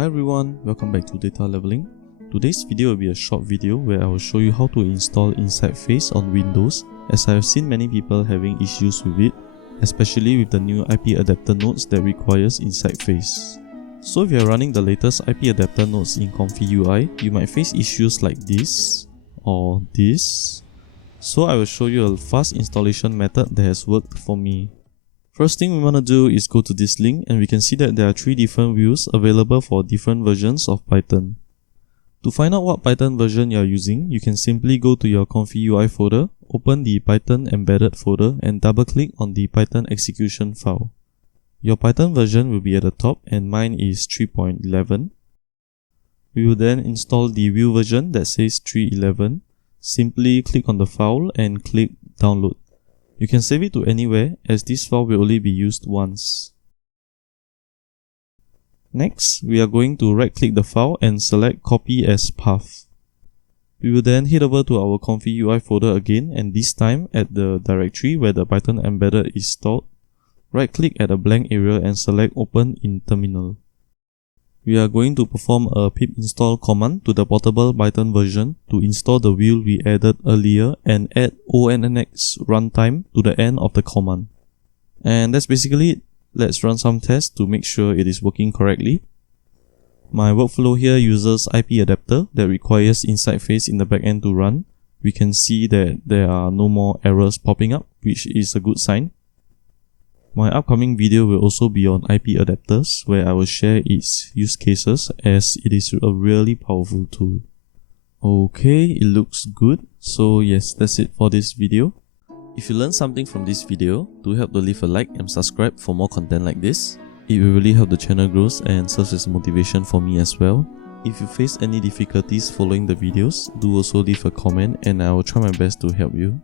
Hi everyone, welcome back to Data Leveling. Today's video will be a short video where I will show you how to install InsightFace on Windows, as I have seen many people having issues with it, especially with the new IPAdapter nodes that requires InsightFace. So if you are running the latest IPAdapter nodes in ComfyUI, you might face issues like this or this. So I will show you a fast installation method that has worked for me. First thing we want to do is go to this link, and we can see that there are 3 different views available for different versions of Python. To find out what Python version you are using, you can simply go to your ComfyUI folder, open the Python embedded folder and double click on the Python execution file. Your Python version will be at the top, and mine is 3.11. We will then install the view version that says 3.11. Simply click on the file and click download. You can save it to anywhere, as this file will only be used once. Next, we are going to right click the file and select copy as path. We will then head over to our ComfyUI folder again, and this time at the directory where the Python embedded is stored. Right click at a blank area and select open in terminal. We are going to perform a pip install command to the portable Python version to install the wheel we added earlier and add onnxruntime to the end of the command. And that's basically it. Let's run some tests to make sure it is working correctly. My workflow here uses IPAdapter that requires InsightFace in the backend to run. We can see that there are no more errors popping up, which is a good sign. My upcoming video will also be on IPADAPTERS, where I will share its use cases, as it is a really powerful tool. Okay, it looks good. So yes, that's it for this video. If you learned something from this video, do help to leave a like and subscribe for more content like this. It will really help the channel grow and serves as motivation for me as well. If you face any difficulties following the videos, do also leave a comment and I will try my best to help you.